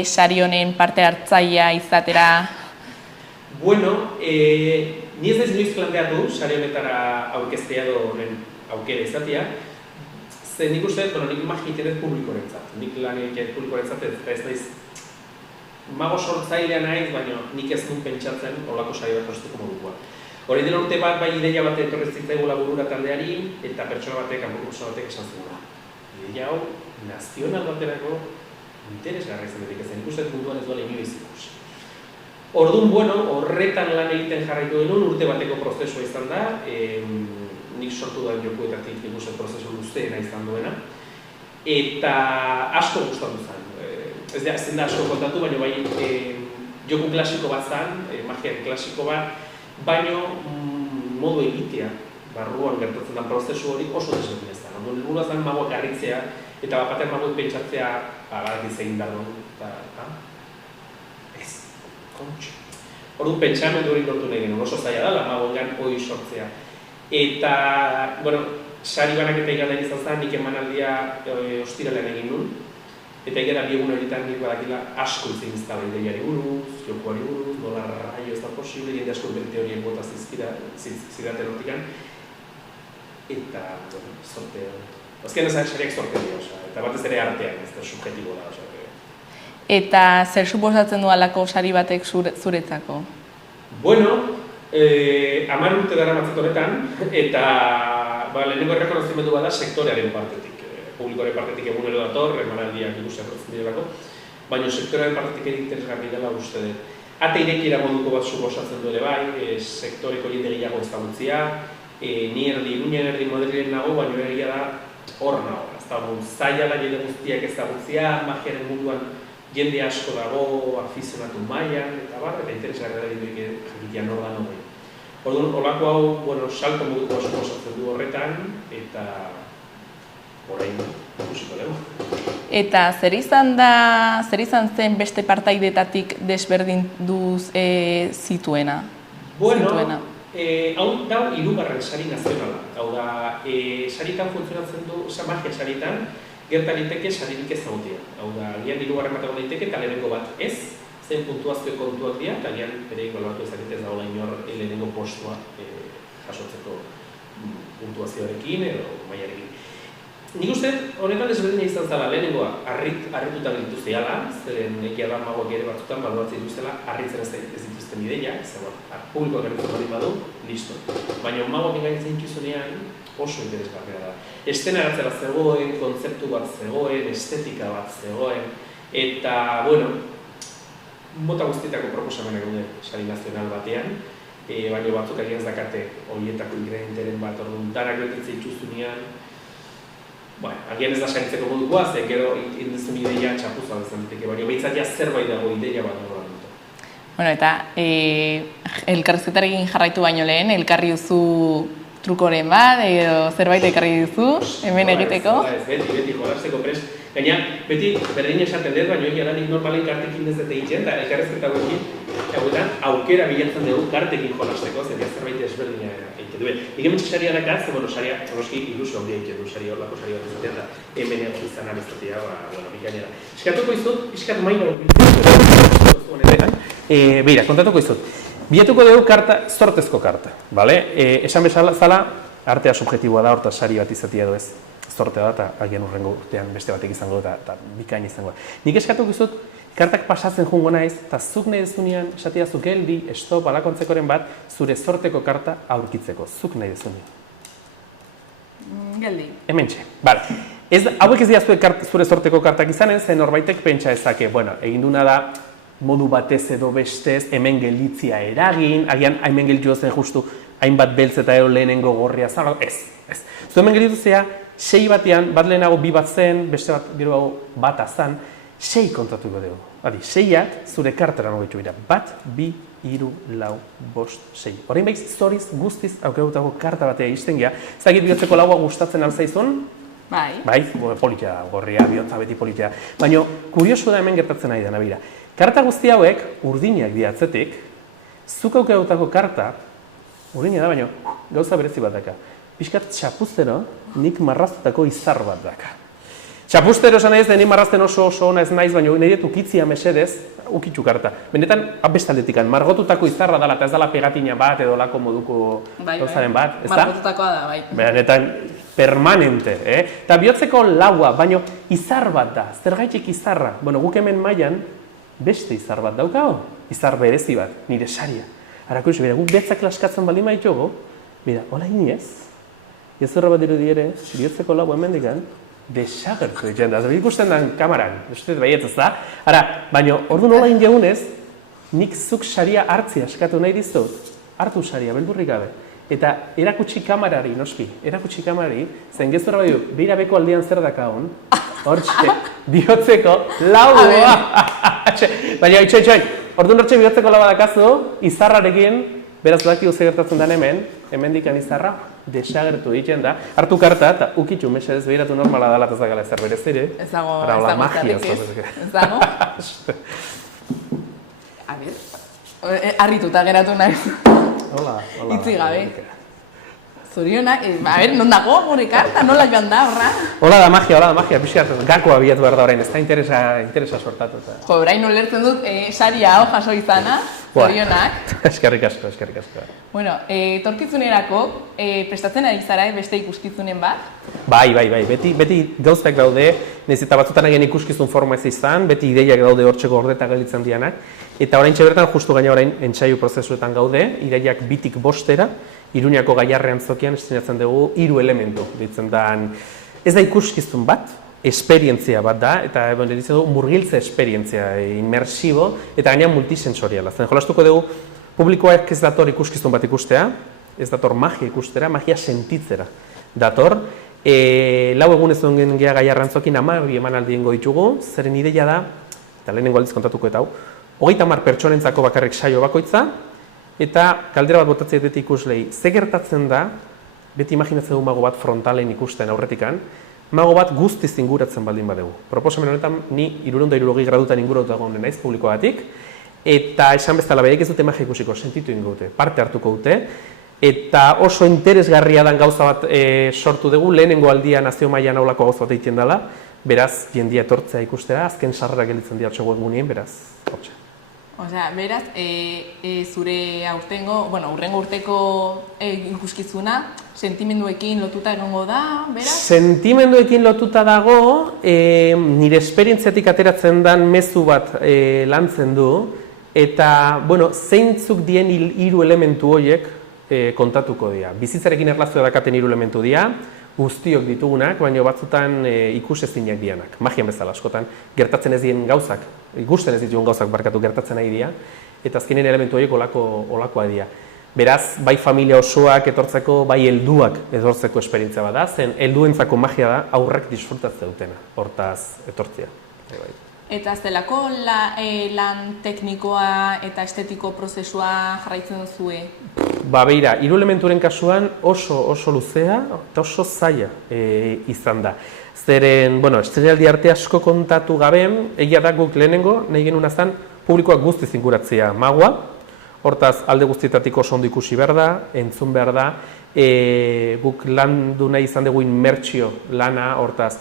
sari honen parte hartzailea izatera? Ni ez naiz noiz planteatu sari honetara aurkeztea edo honen aukera izatea, ze nik uste dut, nik magia egiten dut publikorentzat. Nik lan egiten publikorentzat ez naiz mago sortzailea naiz, baina nik ez dut pentsatzen olako saio bat josteko modukoa. Hori dela urte bat, bai ideia bat etorri zitzaigula burura taldeari, eta pertsona batek, kanpoko batek esan zugula. Ideia hau, nazional baterako interesgarra izan daiteke zen, ikusten munduan ez duela inoiz ikusi. Orduan, bueno, horretan lan egiten jarraitu denun, urte bateko prozesua izan da, nik sortu da jokuetatik ikusten prozesu luzeena izan duena, eta asko gustatu zen. Ez da asko kontatu, baina bai joku klasiko bat zen, magia klasiko bat, baina modu egitea, barruan gertatzen den prozesu hori oso desberdina ez da. Helburua zen magoak harritzea, eta bapatean magoak pentsatzea, badakiz egin behar duen, eta ez, kontxo. Orduan pentsamendu hori lortu nahi genuen, oso zaila dela magoengan hori sortzea. Eta, bueno, sari banaketa igaten izan zen, nik emanaldia ostiralean egin nuen, eta egera bi egun horietan nik badakila asko izan iztaba ideiari buruz, jokuari buruz, nola raio ez da posible, jende asko bete horien bota zidaten hortikan, eta, bueno, sorte hori. Azken ezan sariak sorte dira, eta batez ere artean, ez da subjetibo da. Eta zer suposatzen du alako sari batek zuretzako? Bueno, 10 urte dara matzat horretan, eta lehenengo errekonozimendu bada sektorearen partetik. Publikoaren partetik egunero dator, emanaldiak ikusi aprotzen direlako, baina sektorearen partetik ere interesgarri dela uste dut. Ate irekiera moduko bat suposatzen du ere bai, sektoreko jende gehiago ezagutzia, ni Iruña erdi Madrilen nago, baina egia da hor nago. Zaila da jende guztiak ezagutzia, magiaren munduan jende asko dago, afizionatu mailan, eta interesgarri da jakitea nor da nori. Orduan, olako hau, bueno, salto moduko bat suposatzen du horretan, eta orain ikusiko dugu. Eta zer izan zen beste partaidetatik desberdinduz zituena? Bueno, hau da hirugarren sari nazionala. Hau da, saritan funtzionatzen du, magia saritan, gerta liteke saririk ezagutia. Hau da, agian hirugarren bat egon daiteke, eta lehenengo bat ez, zen puntuazio kontuak dira, eta agian bere ekolatu ezagitez dagoela inor lehenengo postua jasotzeko puntuazioarekin edo mailarekin. Nik uste, honetan desberdina izan zela, lehenengoa harrituta gelitu zehala, zeren egia da magoak ere batzutan baloratzen dituztela, harritzen ez dituzten ideia, publikoak harritzen baldin badu, listo. Baina magoak engaintzen dituzunean oso interesgarria da. Eszena zegoen, kontzeptu bat zegoen, estetika bat zegoen, eta, bueno, mota guztietako proposamenak gaude sari nazional batean, baina batzuk agian dakate horietako ingredienteren bat, orduan danak betetzen dituzunean, agian ez da saintzeko modukoa, zen gero indezun ideia txapuza bezan diteke, baina behitzatia zerbait dago ideia bat dago dut. Bueno, eta elkarrizketarekin jarraitu baino lehen, elkarri duzu trukoren bat, edo zerbait ekarri duzu, hemen egiteko? Ez, beti jolasteko prest. Gaina, beti berdin esaten dut, baina egia da nik normalen kartekin ez dut egiten, eta elkarrizketa hauetan aukera bilatzen dugu kartekin jolasteko, zerbait ezberdina egiten duen. Nik hemen saria dakar, saria noski ilusio handia egiten du, saria horlako saria bat izatea, eta hemen egon izan abizatea, bikainera. Eskatuko izut, iskat maino beira, kontatuko izut. Bilatuko dugu sortezko karta, bale? Esan bezala, artea subjetiboa da, horta sari bat izatea edo ez. Zorte da, eta agian urrengo urtean beste batek izango eta bikain izango da. Nik eskatuko izut, kartak pasatzen jungo naiz, eta zuk nahi dezunean, esatea zu geldi, stop, alakontzekoren bat, zure zorteko karta aurkitzeko. Zuk nahi dezunean. Geldi. Hementxe, bale. Hauek ez dira zure zorteko kartak izanen, zen norbaitek pentsa ezake, bueno, egin duna da, modu batez edo bestez, hemen gelditzia eragin, agian hemen gelditu zen justu, hainbat beltz eta lehenengo gorria zan, ez. Zu hemen gelditu zea, 6 batean, bat lehenago 2 bat zen, beste bat gero bat azan, 6 kontatuko dugu. 6ak zure kartera mugitu dira. 1, 2, 3, 4, 5, 6. Horrein behiz, zoriz guztiz aukerutako karta batea izten gira. Zagit bihotzeko laua gustatzen alzaizun? Bai, politia, gorria, bihotza beti politia. Baina, kuriosu da hemen gertatzen ari da, nabira. Karta guzti hauek, urdinak diatzetik, zuk aukerutako karta, urdina da, baina gauza berezi bat daka. Piskat txapuztero, nik marraztutako izar bat daka. Txapuztero esan ez, nik marrazten oso ona ez naiz, baina nahi dut ukitzia mesedez, ukitxu karta. Benetan, bestaletikan, margotutako izarra dela, eta ez dela pegatina bat edo lako moduko gauzaren bat, ez da? Margotutakoa da, bai. Benetan, permanente, Eta bihotzeko laua, baina izar bat da, zergaitik izarra. Bueno, guk hemen mailan, beste izar bat daukao, izar berezi bat, nire saria. Harako iso, guk betzak laskatzen baldin maitugu, hola ginez, ez horra bat dirudi ere, bihotzeko lau hemendikan, desagertu egiten da. Ikusten den kamaran, uste baiet ez da. Baina, ordu nola ingeunez, nik zuk saria hartzia eskatu nahi dizut, hartu saria, beldurrik gabe. Eta erakutsi kamarari, noski, erakutsi kamarari, zen gezurra bai du, beira beko aldean zer dakaon, hortxe, bihotzeko laua. Baina, itxoin, ordu nortxe bihotzeko laua dakazu, izarrarekin, beraz dakigu ze gertatzen den hemendikan izarra, desagertu egiten da. Hartu karta eta ukitxu, mesedez, behiratu normala dela eta ez dakala ezer berezire. Ez dago zarrik ez. Ez dago? A ber, harrituta geratu nahi. Hola. Itzi gabe. Zorionak, a ber, non dago gure karta, nola joan da, horra? Hola da magia, pixkat, gakoa bilatu behar da orain, ez da interesa sortatu. Jo, orain ulertzen dut, saria hau jaso izana, zorionak. Eskerrik asko. Bueno, etorkizunerako, prestatzen ari zara, beste ikuskizunen bat? Bai, beti gauzak daude, nahiz eta batzutan egin ikuskizun forma ez izan, beti ideiak daude hortxeko gordeta gelditzen dianak, eta orain bertan justu gaina orain entsaiu prozesuetan gaude, ideiak 2tik 5 Iruñako Gaiarre Antzokian estrenatzen dugu 3 elementu, ditzen dan, ez da ikuskizun bat, esperientzia bat da, eta ditzen dugu murgiltze esperientzia, inmersibo, eta gaina multisensoriala. Zen jolastuko dugu, publikoak ez dator ikuskizun bat ikustea, ez dator magia ikustera, magia sentitzera dator. 4 egunez ongen geha Gaiarre Antzokin 12 emanaldi egingo ditugu, zeren ideia da, eta lehenengo aldiz kontatuko eta hau, 30 pertsonentzako bakarrik saio bakoitza, eta kaldera bat botatzea beti ikuslei, ze gertatzen da, beti imaginatzen du mago bat frontalen ikusten aurretikan, mago bat guztiz inguratzen baldin badegu. Proposamen honetan, ni 360 gradutan inguratuta egon naiz publikoagatik, eta esan bezala behaik ez dute magia ikusiko, sentitu ingo dute, parte hartuko dute, eta oso interesgarria dan gauza bat sortu dugu, lehenengo aldia nazio mailan aulako gauza bat egiten dela, beraz, jendia etortzea ikustera, azken sarrera gelditzen dira txego egunien, beraz, hortxe. Osea, beraz, zure urrengo urteko ikuskizuna, sentimenduekin lotuta egongo da, beraz? Sentimenduekin lotuta dago, nire esperientziatik ateratzen den mezu bat lantzen du, eta, zeintzuk dien 3 elementu horiek kontatuko dira. Bizitzarekin erlazioa dakaten 3 elementu dira, guztiok ditugunak, baina batzutan ikusezinak dianak. Magian bezala askotan, gertatzen ez dien gauzak, ikusten ez dituen gauzak barkatu gertatzen nahi dira, eta azkenen elementu horiek olakoa dira. Beraz, bai familia osoak etortzeko, bai helduak etortzeko esperientzia bada, zen helduentzako magia da aurrek disfrutatzea dutena, hortaz etortzea. Eta zelako lan teknikoa eta estetiko prozesua jarraitzen duzue? Beira, 3 elementuren kasuan oso luzea eta oso zaila izan da. Zeren, estreinaldi arte asko kontatu gabe, egia da guk lehenengo, nahi genuen azan, publikoak guztiz inguratzea magoa, hortaz alde guztietatik oso ondo ikusi behar da, entzun behar da, guk landu nahi izan dugu inmertsio lana, hortaz,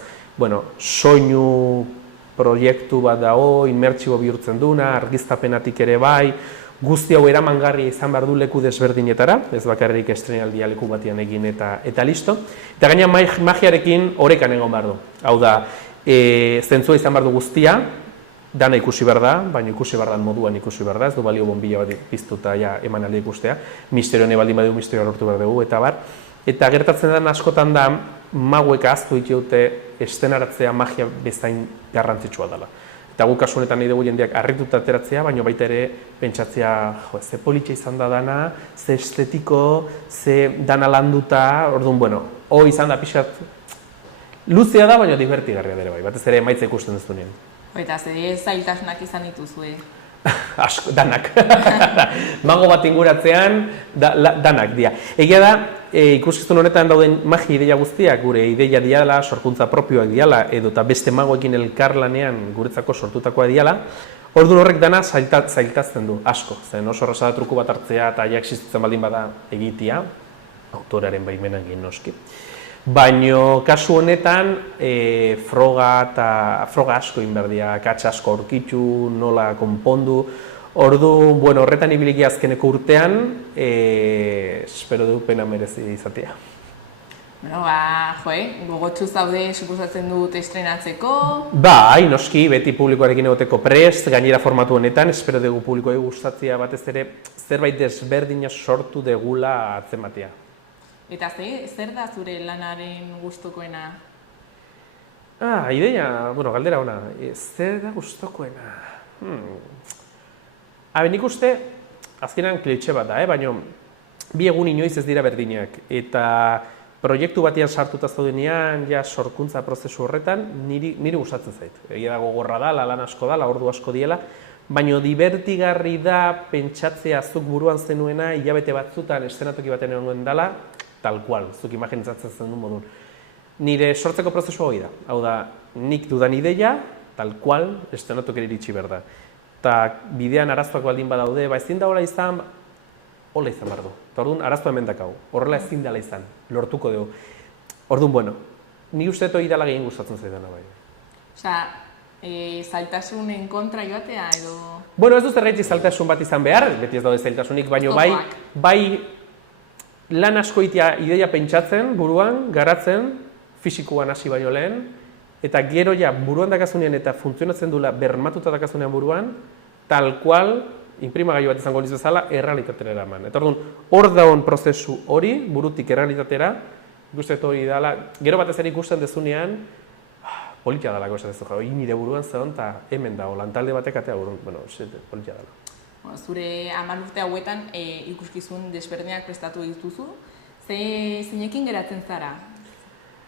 soinu proiektu bat dago, inmertsibo bihurtzen duna, argiztapenatik ere bai, guzti hau eramangarria izan behar du leku desberdinetara, ez bakarrik estreinaldia leku batean egin eta listo. Eta gaina magiarekin orekan egon behar du. Hau da, zentzua izan behar du guztia, dana ikusi behar da, baina ikusi behar da moduan ikusi behar da, ez du balio bonbila bat piztuta emanaldi ikustea, misterio ne baldin badu misterio lortu behar dugu, eta bar. Eta gertatzen den askotan da, magoek ahaztu ditute estenaratzea magia bezain garrantzitsua dela. Eta guk kasu honetan nahi dugu jendeak harrituta ateratzea, baina baita ere pentsatzea, ze politxe izan da dana, ze estetiko, ze dana landuta, orduan, hoi izan da pixat luzea da, baina divertigarria dere bai, batez ere emaitza ikusten duzunien. Eta ze zailtasunak izan dituzue? Asko, danak. Mago bat inguratzean, danak dira. Egia da, ikuskizun honetan dauden magia ideia guztiak, gure ideia diala, sorkuntza propioak diala, edo eta beste magoekin elkarlanean guretzako sortutakoa diala, orduan horrek dana zailtazten du, asko. Zen oso erraza da truku bat hartzea eta ja existitzen baldin bada egitea, autoraren baimenan egin noski. Baina kasu honetan froga asko inberdia, katsa asko aurkitu, nola konpondu. Horretan ibiliki azkeneko urtean, espero du pena merezi izatea. Bueno, gogotsu zaude suposatzen dut estrenatzeko. Bai, noski, beti publikoarekin egoteko prest, gainera formatu honetan, espero dugu publikoei gustatzea batez ere zerbait desberdina sortu degula atzematea. Eta zer da zure lanaren gustukoena? Ideia, galdera ona, zer da gustukoena? Nik uste, azkenan klitxe bat da, baina bi egun inoiz ez dira berdinak, eta proiektu batean sartuta zaudenean, sorkuntza prozesu horretan, niri gustatzen zait. Egia da gogorra da, lan asko da, ordu asko diela, baina divertigarri da pentsatzea zuk buruan zenuena, hilabete batzutan eszenatoki baten egon dela, tal cual, zuk imaginatzen zen duen modun. Nire sortzeko prozesua hori da, hau da, nik dudan ideia, tal cual, eszenatokera iritsi behar da. Eta bidean arazoak baldin badaude, ezin da hola izan behar du. Eta orduan, arazoa hemen dakau, horrela ezin dela izan, lortuko dugu. Orduan, ni uste hori dela gehien gustatzen zaidana bai. Zailtasunen kontra joatea edo... Ez du zergaitzik zailtasun bat izan behar, beti ez daude zailtasunik, baina bai lan asko ideia pentsatzen, buruan, garatzen, fisikoan hasi baino lehen, eta gero buruan dakazunean eta funtzionatzen duela bermatuta dakazunean buruan, tal cual, inprimagailu bat izango liz bezala, errealitatera eraman. Eta orduan, hor dagoen prozesu hori, burutik errealitatera, ikusten hori dela, gero batez ere ikusten dezunean, politia dalako esatezu, nire buruan zegoen, eta hemen dago, lantalde batek atea buruan, politia dala. Zure 10 urte hauetan ikuskizun desberdinak prestatu dituzu, zeinekin geratzen zara?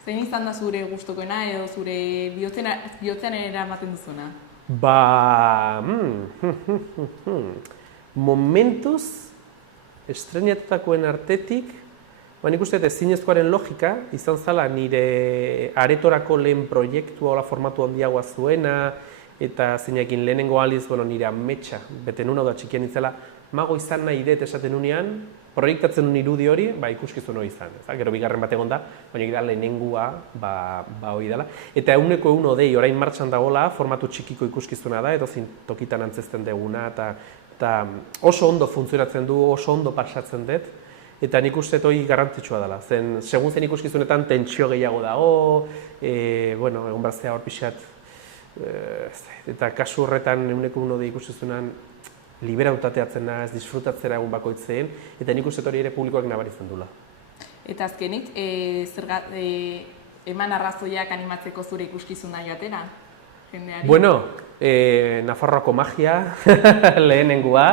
Zein izan da zure gustukoena edo zure bihotzean eramaten duzuna? Momentuz, estrenatutakoen artetik, nik uste ezinezkoaren logika, izan zala nire aretorako lehen proiektua hola formatu handiagoa zuena, eta zeinekin lehenengo aliz, nire ametsa, bete nuna da txikian itzela, mago izan nahi dut esaten unean, proiektatzen nuen irudi hori, ikuskizun hori izan. Gero bigarren bat egon da, baina gira lehenengua hori dela. Eta eguneko egun odei orain martxan dagoela, formatu txikiko ikuskizuna da, edo zin tokitan antzesten deguna, eta oso ondo funtzionatzen du, oso ondo pasatzen dut, eta nik uste hori garrantzitsua dela. Segun zen ikuskizunetan tentsio gehiago dago, egon barzea hor pixat, eta kasu horretan eguneko egun odei ikuskizunan, liberautateatzen naz, disfrutatzera egun bakoitzen, eta nik uste hori ere publikoak nabaritzen dula. Eta azkenik, eman arrazoiak animatzeko zure ikuskizuna joatera? Nafarroako magia, lehenengua,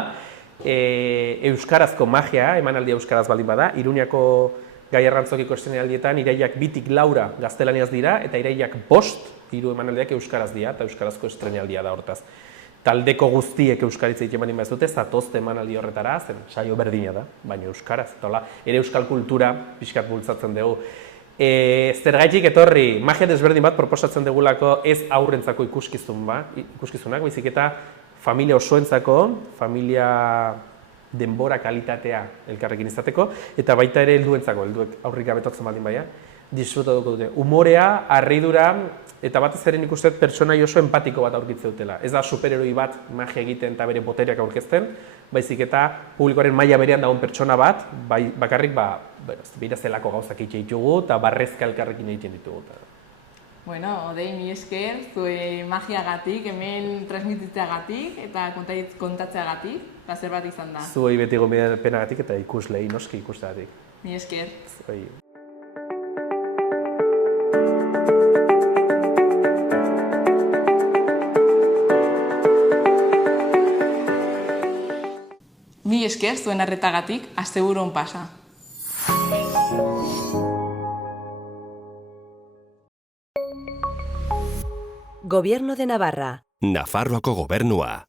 euskarazko magia, emanaldi euskaraz baldin bada, Iruñako Gai Arrantzokiko eszenaldietan iraiak 2tik 4 gaztelaniaz dira, eta iraiak 5 3 emanaldiak euskaraz dira, eta euskarazko estrenaldia da hortaz. Taldeko guztiek euskaritza egiten ez dute, zatozte emanaldi horretara, zen saio berdina da, baina euskaraz, eta hola, ere euskal kultura pixkat bultzatzen dugu. Zergaitik etorri, magia desberdin bat proposatzen dugulako ez aurrentzako ikuskizunak, baizik eta familia osoentzako, familia denbora kalitatea elkarrekin izateko, eta baita ere helduentzako, helduek aurrik gabetotzen baldin baina, disfrutatuko dute. Humorea, harridura, eta batez ere nik uste pertsonai oso empatiko bat aurkitzen dutela. Ez da superheroi bat magia egiten eta bere botereak aurkezten, baizik eta publikoaren maila berean dagoen pertsona bat, bakarrik bera zelako gauzak egiten ditugu eta barrezka elkarrekin egiten ditugu. Odei, mi esker, zure magiagatik, hemen transmititzeagatik eta kontatzeagatik, plazer bat izan da. Zuei beti gonbidapenagatik eta ikuslei, noski ikusteagatik. Mi esker. Mi esker zuen arretagatik, asteburu on pasa. Gobierno de Navarra. Nafarroako gobernua.